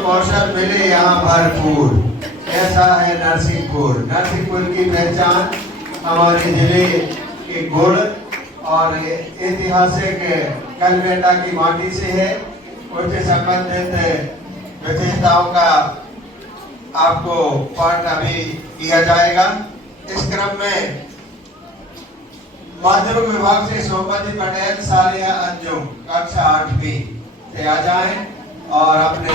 कौशल मिले यहाँ भरपूर। ऐसा है नरसिंहपुर। नरसिंहपुर की पहचान हमारे जिले के गुड़ और ऐतिहासिक कलबेटा की माटी से है। उससे संबंधित विशेषताओं का आपको पाठ अभी किया जाएगा। इस क्रम में माध्यमिक विभाग से सोमवती पटेल सालिया अंजुम कक्षा 8वीं से आ जाएं और अपने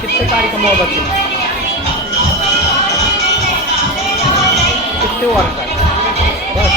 कितने कार्यक्रम और बचे कितने और बस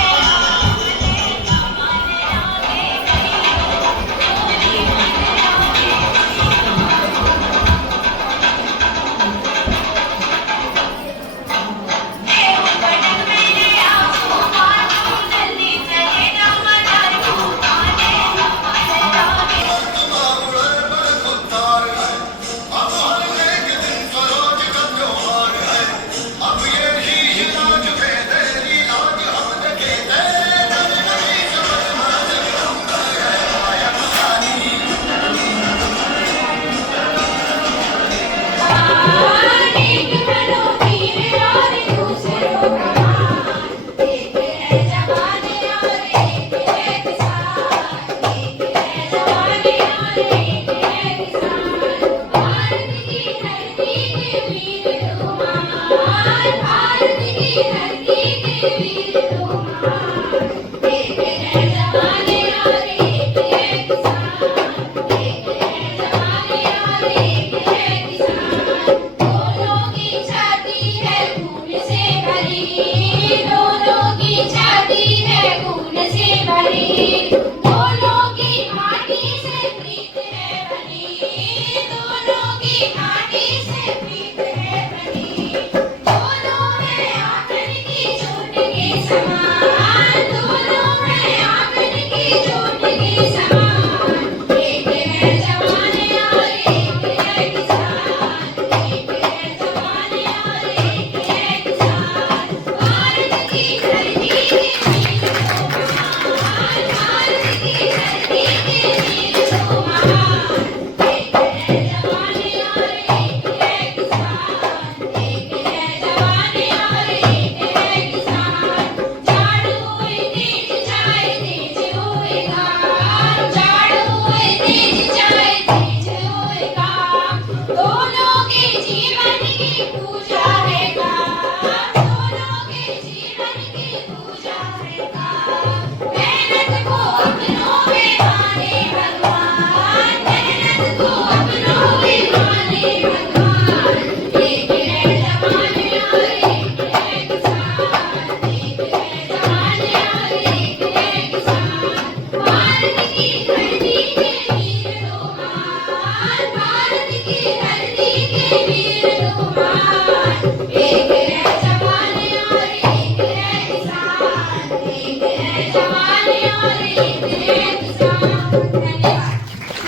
समान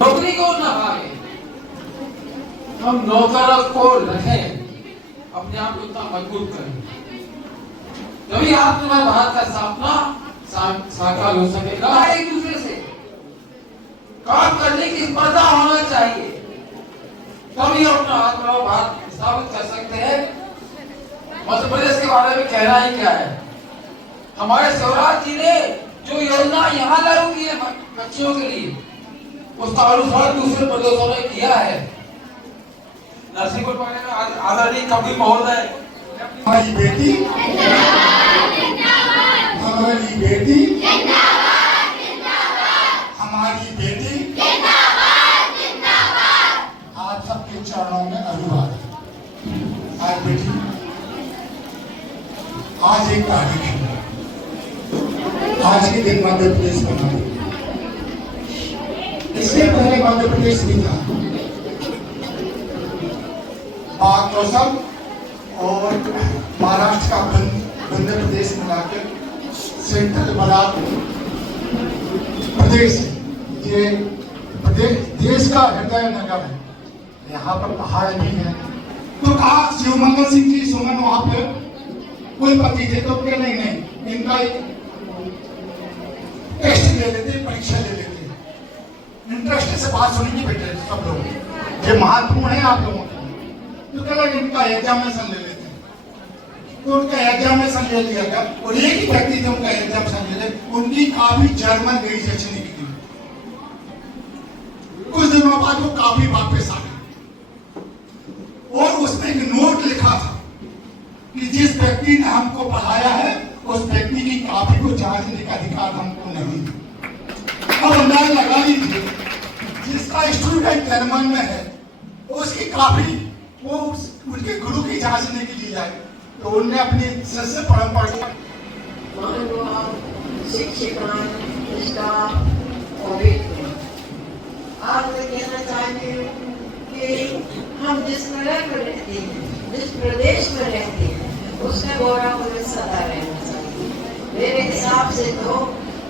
नौकरी को न भागे, हम नौकर को रखें, अपने आप को इतना मजबूत करें, तभी आत्मनिर्भर भारत का सपना साकार हो सकेगा। एक दूसरे से काम करने की स्पर्धा होना चाहिए, तभी हम अपना आत्मनिर्भर भारत स्थापित कर सकते हैं। मध्य प्रदेश के बारे में कहना ही क्या है। हमारे शिवराज जी ने जो योजना यहाँ लागू की है बच्चियों के लिए, उसका अनुसरण दूसरे प्रदेशों ने किया है। नरसिंहपुर में आदरणीय कवि महोदय, हमारी बेटी हमारी बेटी हमारी बेटी आप सबके चरणों में अभिवादन। आज बेटी, आज एक तारीख है, आज के दिन मध्य प्रदेश बना। इससे पहले मध्य प्रदेश नहीं था। बात तो सब और महाराष्ट्र का मध्य प्रदेश मिलाकर सेंट्रल बना प्रदेश, ये प्रदेश देश का हृदय नगर है। यहाँ पर पहाड़ नहीं है। तो कहा शिवमंगल सिंह जी सुमन वहां पे कोई पति थे, तो क्या नहीं इनका एक टेस्ट ले लेते, परीक्षा ले लेते, इंटरेस्ट से बात सुनेंगे बेटे सब लोग, ये महत्वपूर्ण है आप लोगों के। तो क्या लगे इनका एग्जामिनेशन ले लेते हैं, तो उनका एग्जामिनेशन ले लिया गया और एक ही व्यक्ति थे उनका एग्जामिनेशन ले लिया, उनकी काफी जर्मन ग्रेजुएशन की थी। कुछ दिनों बाद वो काफी वापस आ गए और उसमें एक नोट लिखा था कि जिस व्यक्ति ने हमको पढ़ाया है उस व्यक्ति की काफी को जांचने का अधिकार हमको नहीं है। अब अंदाजा लगा लीजिए, जिसका स्टूडेंट जर्मन में है उसकी काफी वो उनके गुरु की जांचने के लिए जाए, तो उनने अपनी शिष्य परंपरा शिक्षिकाएं, स्टाफ और आज मैं कहना चाहती हूँ कि हम जिस नगर में रहते हैं, जिस प्रदेश में रहते हैं, उसका गौरव हमें सदा रहना चाहिए। मेरे हिसाब से तो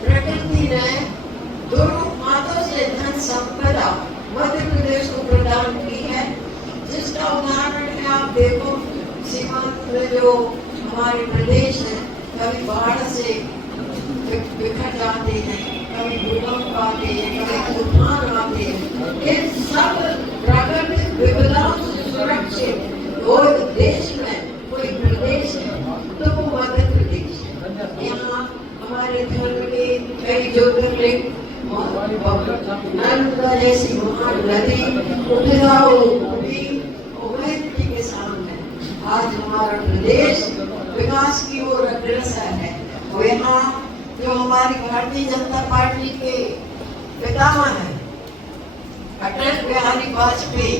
प्रकृति ने दोनों हाथों से धन संपदा मध्य प्रदेश को प्रदान की है, जिसका उदाहरण है आप देखो सीमांत में जो हमारे प्रदेश है, कभी बाढ़ से बिखर जाते हैं, कभी भूकंप आते हैं, कभी तूफान आते हैं। इन सब प्राकृतिक विपदाओं से सुरक्षित और देश में कोई प्रदेश है तो वो मध्य प्रदेश है। यहाँ हमारे धर्म के कई ज्योतिर्लिंग, नर्मदा जैसी महान नदी, उपजाऊ भूमि के सामने आज हमारा प्रदेश विकास की ओर अग्रसर है। और यहाँ जो हमारी भारतीय जनता पार्टी के पितामह हैं अटल बिहारी वाजपेयी,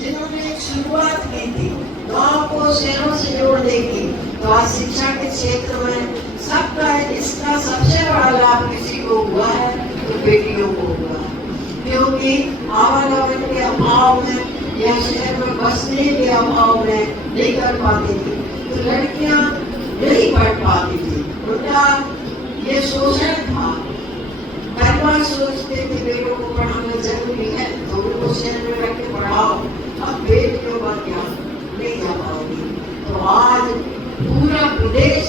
जिन्होंने एक शुरुआत की थी गाँव को शहरों से जोड़ने की, तो आज शिक्षा के क्षेत्र में सबका इसका सबसे बड़ा लाभ किसी को हुआ है तो बेटियों को हुआ है, क्योंकि आवागमन के अभाव में या शहर में बसने के अभाव में नहीं कर पाती थी, तो लड़कियां नहीं पढ़ पाती थी, उनका ये शोषण था। परिवार सोचते थे बेटों को पढ़ाना जरूरी है तो उनको शहर में रख के पढ़ाओ, अब बेटियों का क्या नहीं जा पाओगी। तो आज पूरा प्रदेश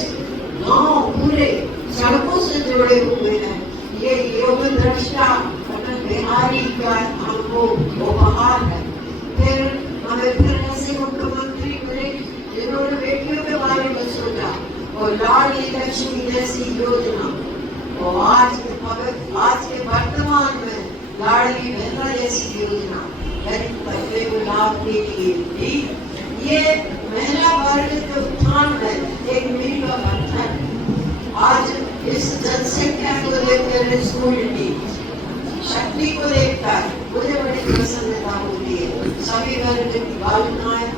गांव पूरे सड़कों से जुड़े हुए हैं। ये योग दृष्टा अटल बिहारी का हमको उपहार है। फिर हमें फिर ऐसे मुख्यमंत्री मिले जिन्होंने बेटियों के बारे में सोचा और लाडली लक्ष्मी जैसी योजना, और आज के वर्तमान में लाडली बहना जैसी योजना गरीब तबके को लाभ के लिए भी ये महिला वर्ग के उत्थान में एक मील का पत्थर है। आज इस जनसंख्या को लेकर स्कूल शक्ति को देखकर मुझे बड़ी प्रसन्नता होती है। सभी वर्ग की बालिकाएं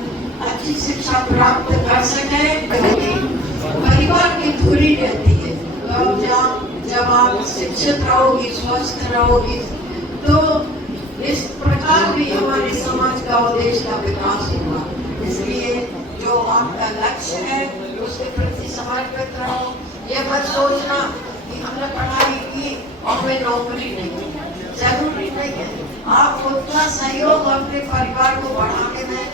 अच्छी शिक्षा प्राप्त कर सके, परिवार की दूरी रहती है। तो जब आप शिक्षित रहोगी, स्वस्थ रहोगी, तो इस प्रकार भी हमारे समाज का और देश का विकास होगा। इसलिए जो आपका लक्ष्य है उसके प्रति समर्पित रहो। ये मत सोचना कि हमने पढ़ा कोई नौकरी नहीं, जरूरी नहीं है। आप उतना सहयोग अपने परिवार को बढ़ाने में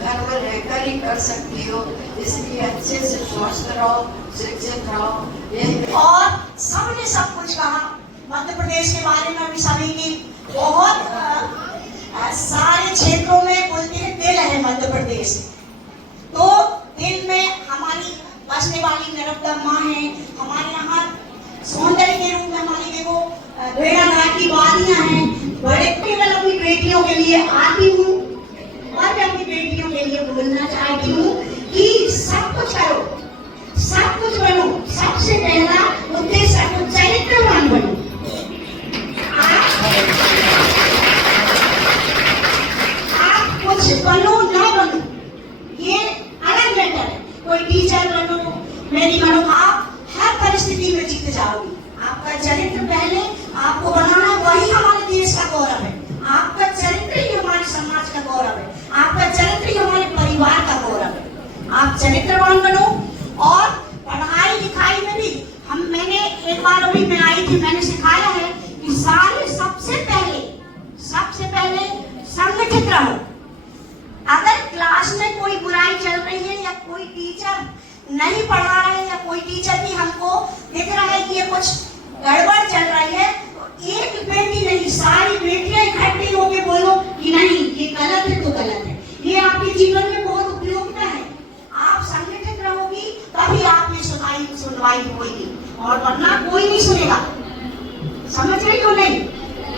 घर में रहकर ही कर सकती हो। इसलिए अच्छे से स्वस्थ रहो, शिक्षित रहो। यही और सबने सब कुछ कहा। मध्य प्रदेश के बारे में भी सभी की बहुत सारे क्षेत्रों में बोलते हैं दिल है मध्य प्रदेश। तो दिल में हमारी बसने वाली नर्मदा माँ है, हमारे यहाँ सौंदर्य के रूप में हमारी देखो भेड़ाघाट की वादियाँ हैं। बड़े केवल अपनी बेटियों के लिए आती हूँ और मैं अपनी बेटियों के लिए बोलना चाहती हूँ कि सब कुछ करो, सब कुछ बनो। सबसे पहला उद्देश्य तो चरित्रवान बनो। आप कुछ बनो ना बनो ये अलग मैटर है। कोई टीचर बनो, मेरी बनो, आप हर परिस्थिति में जीत जाओगे। आपका चरित्र पहले आपको बनाना, वही हमारे देश का गौरव है। आपका चरित्र ही हमारे समाज का गौरव है, आपका चरित्र ही हमारे परिवार का गौरव है। आप चरित्रवान बनो। और पढ़ाई लिखाई में भी मैंने एक बार अभी मैं आई थी, मैंने सिखाया है कि सारे सबसे पहले संगठित रहो। अगर क्लास में कोई बुराई चल रही है या कोई टीचर नहीं पढ़ा रहा है या कोई टीचर भी हमको दिख रहा है कि ये कुछ गड़बड़ चल रही है, तो एक बेटी नहीं सारी बेटियां इकट्ठी होकर बोलो कि नहीं ये गलत है तो गलत है। ये आपके जीवन में बहुत उपयोगिता है। आप संगठित रहोगी तभी आप ये सुनवाई होगी, और वरना कोई नहीं सुनेगा। समझ रही हो नहीं?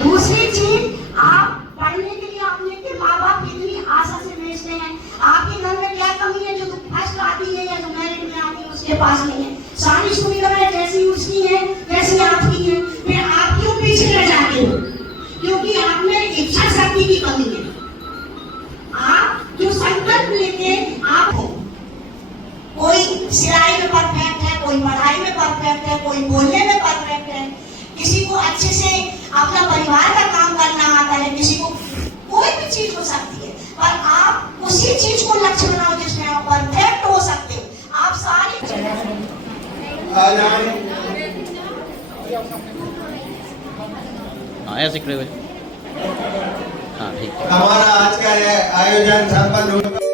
दूसरी चीज, आप पढ़ने के लिए आपने के माँ बाप कितनी आशा से भेजते हैं। आपके घर में क्या कमी है जो फर्स्ट आती है या जो मेरिट में आती है उसके पास नहीं है। सारी सुविधाएं जैसी उसकी है जैसी आपकी है, फिर आप क्यों पीछे रह जाते हो? क्योंकि आप में इच्छा शक्ति की कमी है। आप जो संकल्प लेके आप हो, कोई सिलाई में परफेक्ट है, कोई पढ़ाई में परफेक्ट है, कोई बोलने में परफेक्ट है, किसी को अच्छे से अपना परिवार का काम करना आता है, किसी को कोई भी चीज हो सकती है, पर आप उसी चीज को लक्ष्य बनाओ जिसमें आप परफेक्ट हो सकते हो। आप सारी हाँ ऐसे खड़े हुए। हाँ ठीक। हमारा आज का आयोजन संपन्न हुआ।